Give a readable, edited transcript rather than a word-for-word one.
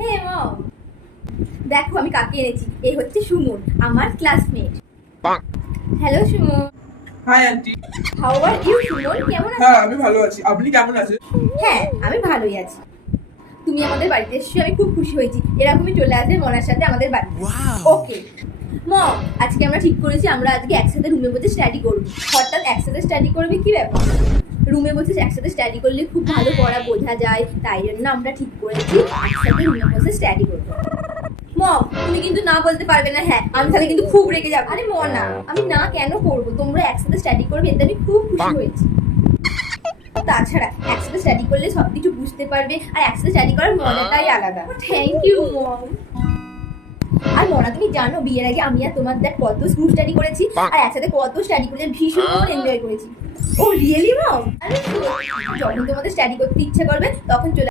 হে মম, দেখো আমি কাকে এনেছি। এই হচ্ছে সুমন, আমার classmate. Hello Suman. Hi aunty. How are you Suman, কেমন আছো? হ্যাঁ আমি ভালো আছি, আপনি কেমন আছেন? হ্যাঁ আমি ভালোই আছি। তুমি আমাদের বাড়িতে এসেছো, আমি খুব খুশি হয়েছি। এরকমই চলে আসবে মনার সাথে আমাদের বাড়িতে। ওকে মম, আজকে আমরা ঠিক করেছি আমরা আজকে একসাথে রুমে বসে স্টাডি করবো। হঠাৎ একসাথে স্টাডি করবে কি ব্যাপার? রুমে বসে একসাথে স্টাডি করলে খুব ভালো পড়া বোঝা যায়, তাই জন্য আমরা ঠিক করেছি একসাথে রুমে বসে স্টাডি করবো। মম, তুমি কিন্তু না বলতে পারবে না। হ্যাঁ আমি তাহলে কিন্তু খুব রেগে যাবো। আরে মনা, আমি না কেন করবো? তোমরা একসাথে স্টাডি করবে, এতে আমি খুব খুশি হয়েছি। তাছাড়া একসাথে স্টাডি করলে সবকিছু বুঝতে পারবে, আর একসাথে স্টাডি করার মজাটাই আলাদা। Thank you mom. আর মনা, তুমি জানো বিয়ের আগে আমি আর তোমার দা কত স্কুল স্টাডি করেছি, আর একসাথে কত স্টাডি করেছি, ভীষণ এনজয় করেছি। ও রিয়েলি মম? আরে যখন তোমাদের স্টাডি করতে ইচ্ছা করবে তখন চলে